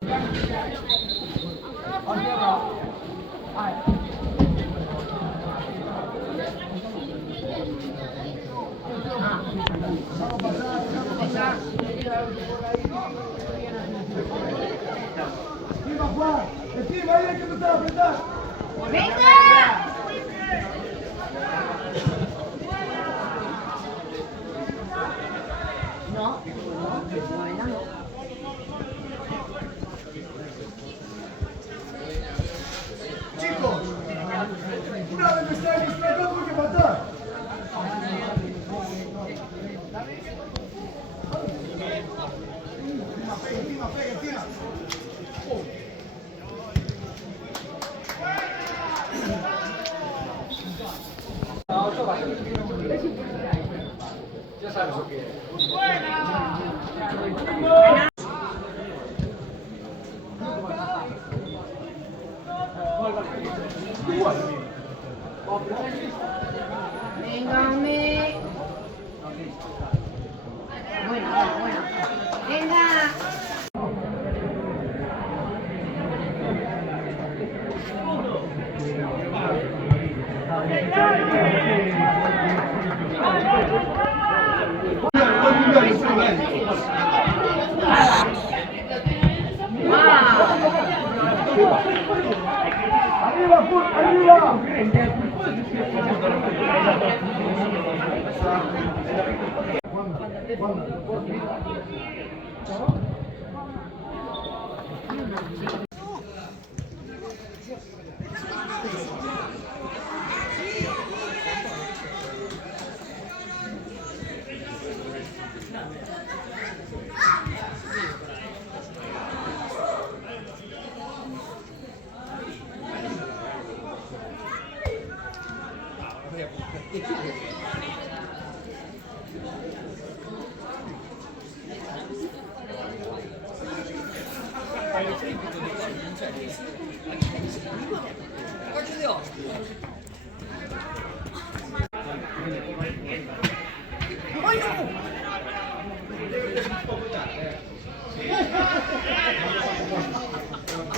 Juan, encima, ahí hay que empezar a apretar. ¡Venga! No, buena no. Chicos, una vez que estáis disparados hay que matar. Encima, pega, encima. Ya sabes lo que es. ¡Buena! Venga, hombre. Buena. Venga. ¡Arriba, Put! ¡Arriba!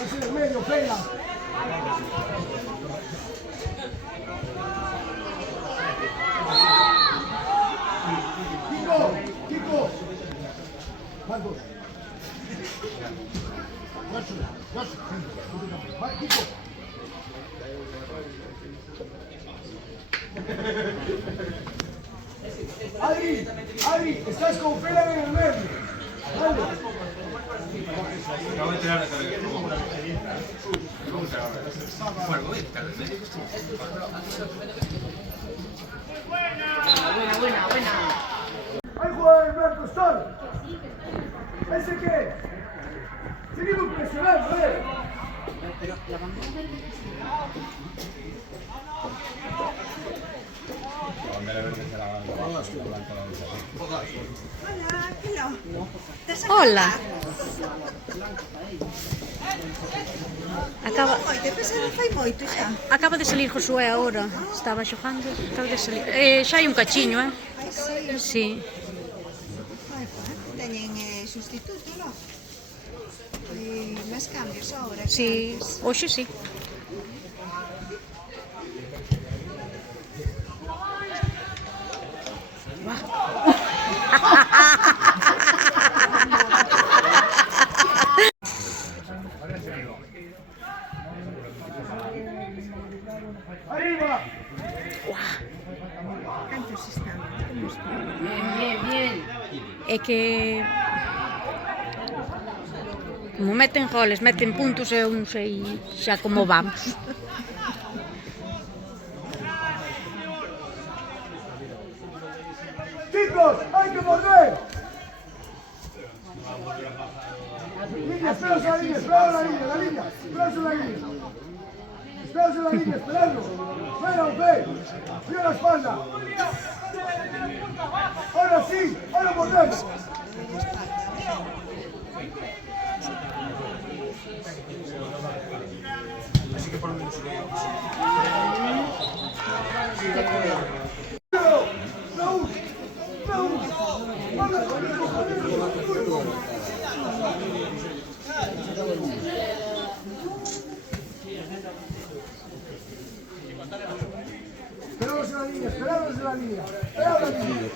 ¡Ese en medio, pega! Kiko! Marcos. Vai, Kiko. Adri, estás con Fela en el medio. Dale. Acabo de tirar la carga. ¿Cómo se llama? Bueno, voy a quitar el medio. Buena. Ahí juega el Blanco, Sol. ¿Ese qué? Seguimos presionando, Hola. Acaba de salir Josué agora. Estaba xogando, acaba de salir. Xa hai un cachiño, Sí. Teñen sustituto, non? E máis cambios agora. Sí, hoxe sí. ¡Arriba! Cantos están? Como están? Bien. É que como meten goles, meten puntos, eu non sei xa como vamos. ¡Chicos, hay que volver! Línea, esperaos a la línea, esperaos a la línea. Esperaos en la línea, esperando. Fuera, ve. Mira la espalda. Ahora sí, ahora volvemos. Así que por lo menos de la línea. Pegado la línea.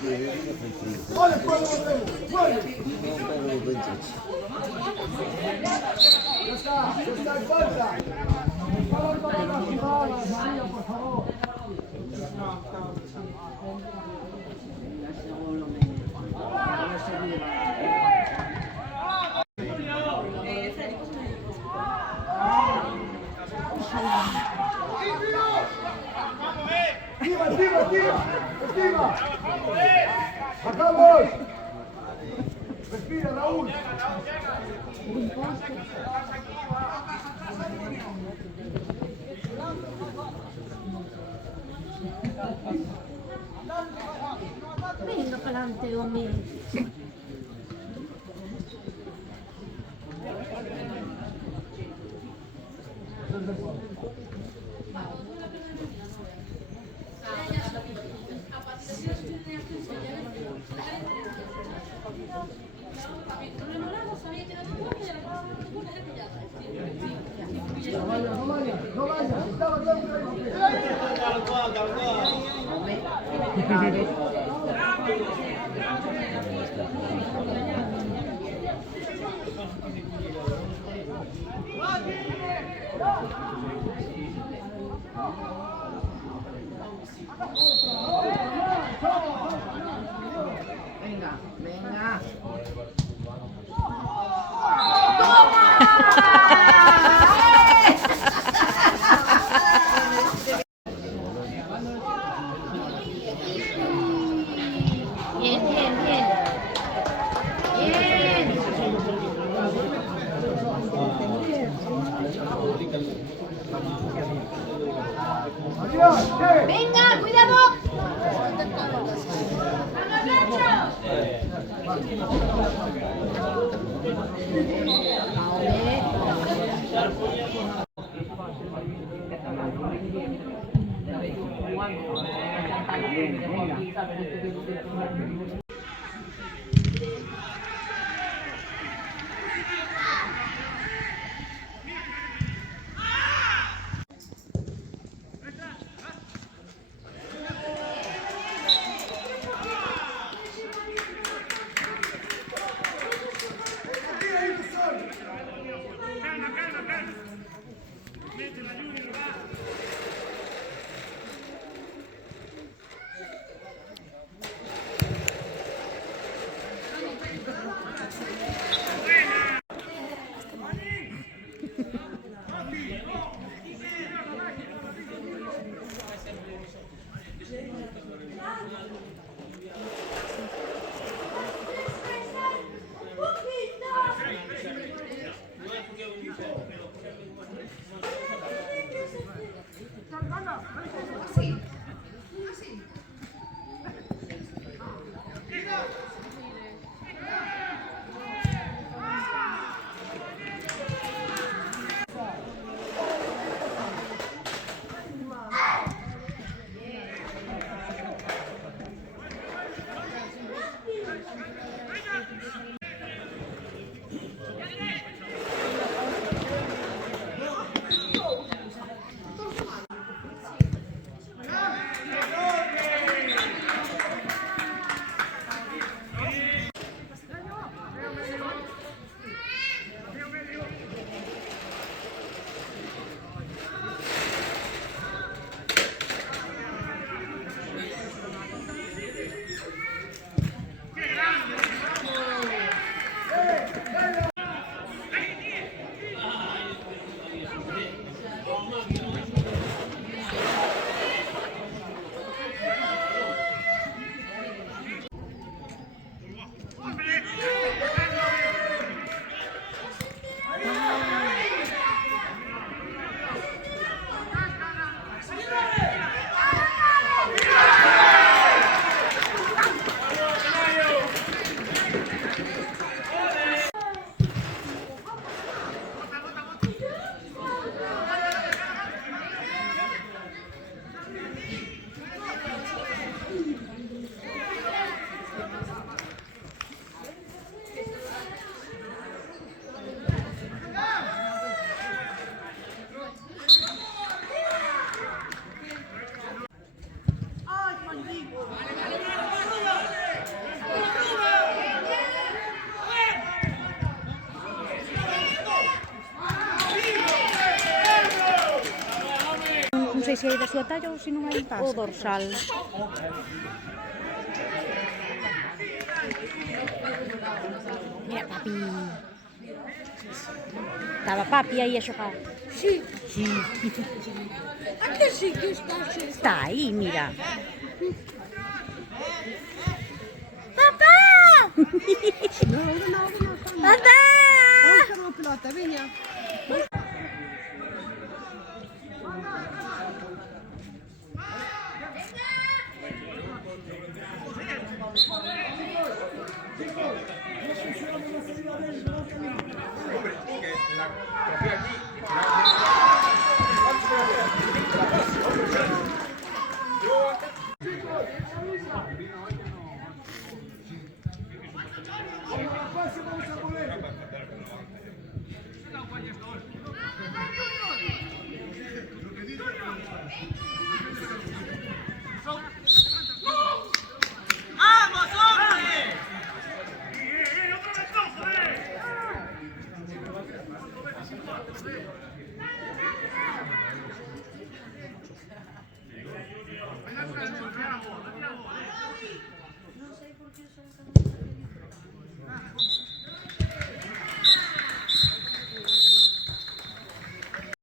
Vale, fuego, mueve. Ya está, en falta. Vamos para la jugada, María, por favor. Esquiva. Bajamos. Respira, Raúl. Venga para adelante, hombre. No vayas, estaba Venga. Venga, cuidado. sei se hai da súa talla ou se non hai o dorsal. Mira, papi. Estaba papi aí a xogar. Sí. Sí. ¿A que sí que está? Está aí, mira. ¡Papá! ¡Papá! Vamos a uma pelota, venha.